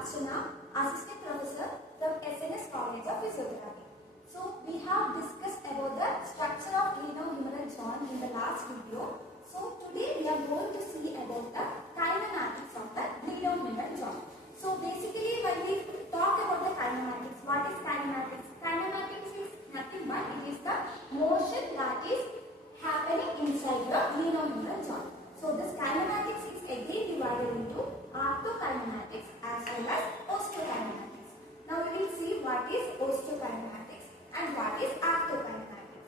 Archana, Assistant Professor from SNS College of Physiotherapy. So we have discussed about the structure of glenohumeral joint in the last video. So today we are going to see about the kinematics of the glenohumeral joint. So basically when we talk about the kinematics, what is kinematics? Kinematics is nothing but it is the motion that is happening inside your glenohumeral joint. So this kinematics is again divided into arthrokinematics as well as osteokinematics. Now we will see what is osteokinematics and what is arthrokinematics.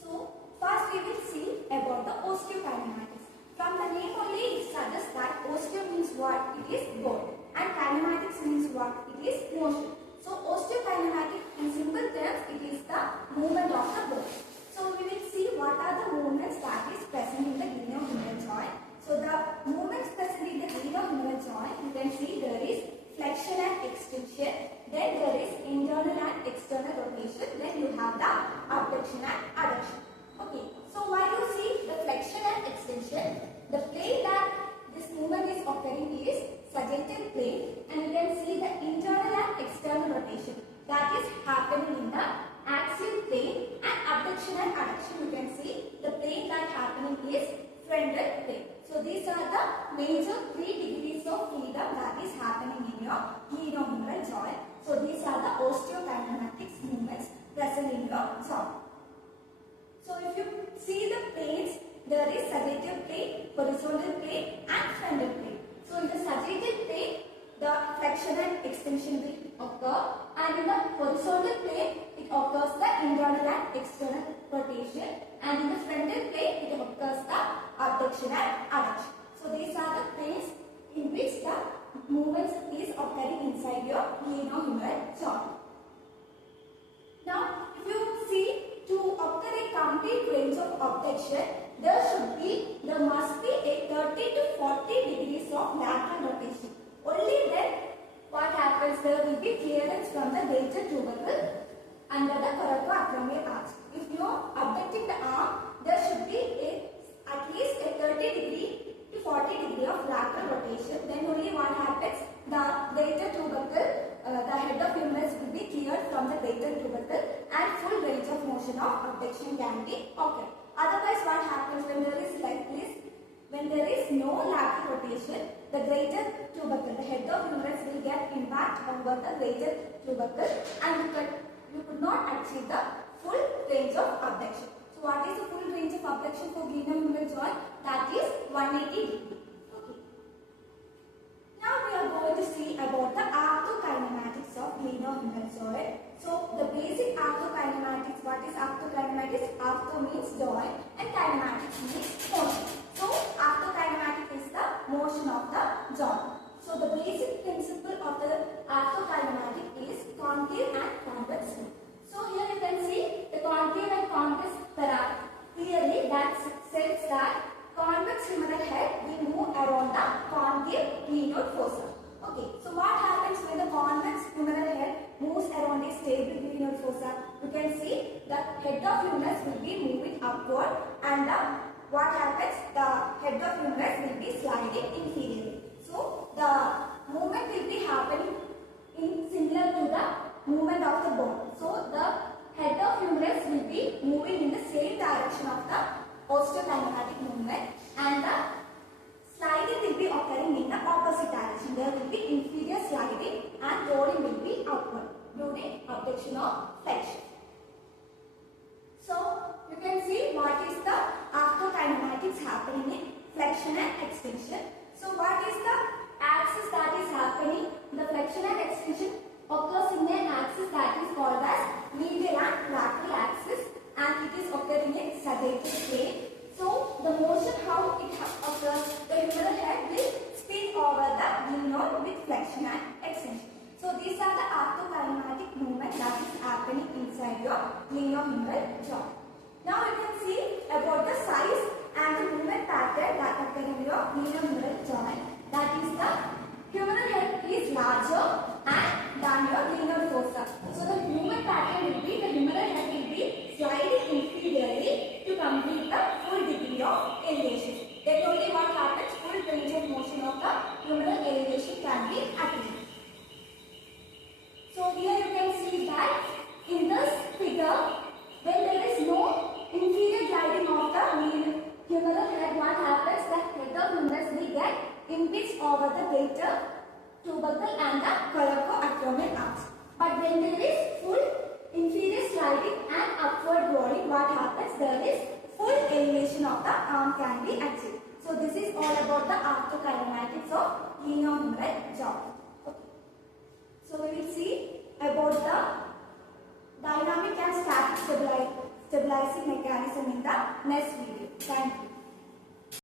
So first we will see about the osteokinematics. From the name only it suggests that osteo means what? It is bone, and kinematics means what? It is motion. So osteokinematics in simple terms it is the movement of the bone. So we will see what are the movements that is present in the glenohumeral joint. So the movements present in the glenohumeral joint, you can see there is flexion and extension, then there is internal and external rotation, then you have the abduction and adduction. Okay, so while you see the flexion and extension, the plane that this movement is occurring is sagittal plane, and you can see the internal and external rotation that is happening in the axial plane, and abduction and adduction you can see the plane that happening is frontal plane. So these are the major 3 degrees of freedom that is happening in your glenohumeral joint. So these are the osteokinematics movements present in your joint. So if you see the planes, there is sagittal plane, horizontal plane and frontal plane. So in the sagittal plane, the flexion and extension will occur, and in the horizontal plane, it occurs the internal and external rotation, and in the frontal plane, it occurs the abduction and adduction. So these are the planes in which the movements is occurring inside your glenohumeral joint. Now, if you see, to occur a complete range of abduction, there must be a 30 to 40 degrees of lateral rotation. Only then what happens, there will be clearance from the greater tubercle under the thoracoacromial arch. If you are abducting the arm, there should be at least a 30 degree to 40 degree of lateral rotation. Then only what happens, the greater tubercle, the head of humerus will be cleared from the greater tubercle and full range of motion of abduction can be occurred. Otherwise what happens when there is like this, when there is no lateral rotation, the greater tubercle, the head of humerus will get impact over the greater tubercle and you could not achieve the full range of abduction. So what is the full range of abduction for glenohumeral joint? That is 180 degree. Okay. Now we are going to see about the arthrokinematics of glenohumeral joint. So the basic arthrokinematics, what is arthrokinematics? Artho means joint and kinematics means motion. So arthrokinematics is the motion of the joint. So the basic principle of the arthrokinematic is concave and convex flow. So here you can see the concave and convex clearly that says that convex humeral head will move around the concave glenoid fossa. Okay, so what happens when the convex humeral head moves around a stable glenoid fossa? You can see the head of humerus will be moving upward, and what happens? The head of humerus will be sliding inferiorly. So the movement will be happening similar to the movement of the bone. So the head of humerus will be moving in the same direction of the osteokinematic movement, and the sliding will be occurring in the opposite direction. There will be inferior sliding and rolling will be upward during abduction or flexion. So you can see what is the arthrokinematics happening in flexion and extension. So what is the axis that is happening? The flexion and extension occurs in an axis that is called as medial and lateral axis, and it is occurring in sagittal plane. So the motion how it occurs, the humeral head will spin over the glenoid with flexion and extension. So these are the arthrokinematic movement that is happening inside your glenohumeral joint. Now you can see about the size and the movement pattern that occur in your glenohumeral for the greater tubercle and the coracoabdominal arch. But when there is full inferior sliding and upward rolling, what happens? There is full elevation of the arm can be achieved. So this is all about the arthrokinematics of glenohumeral joint. Okay. So we will see about the dynamic and static stabilizing mechanism in the next video. Thank you.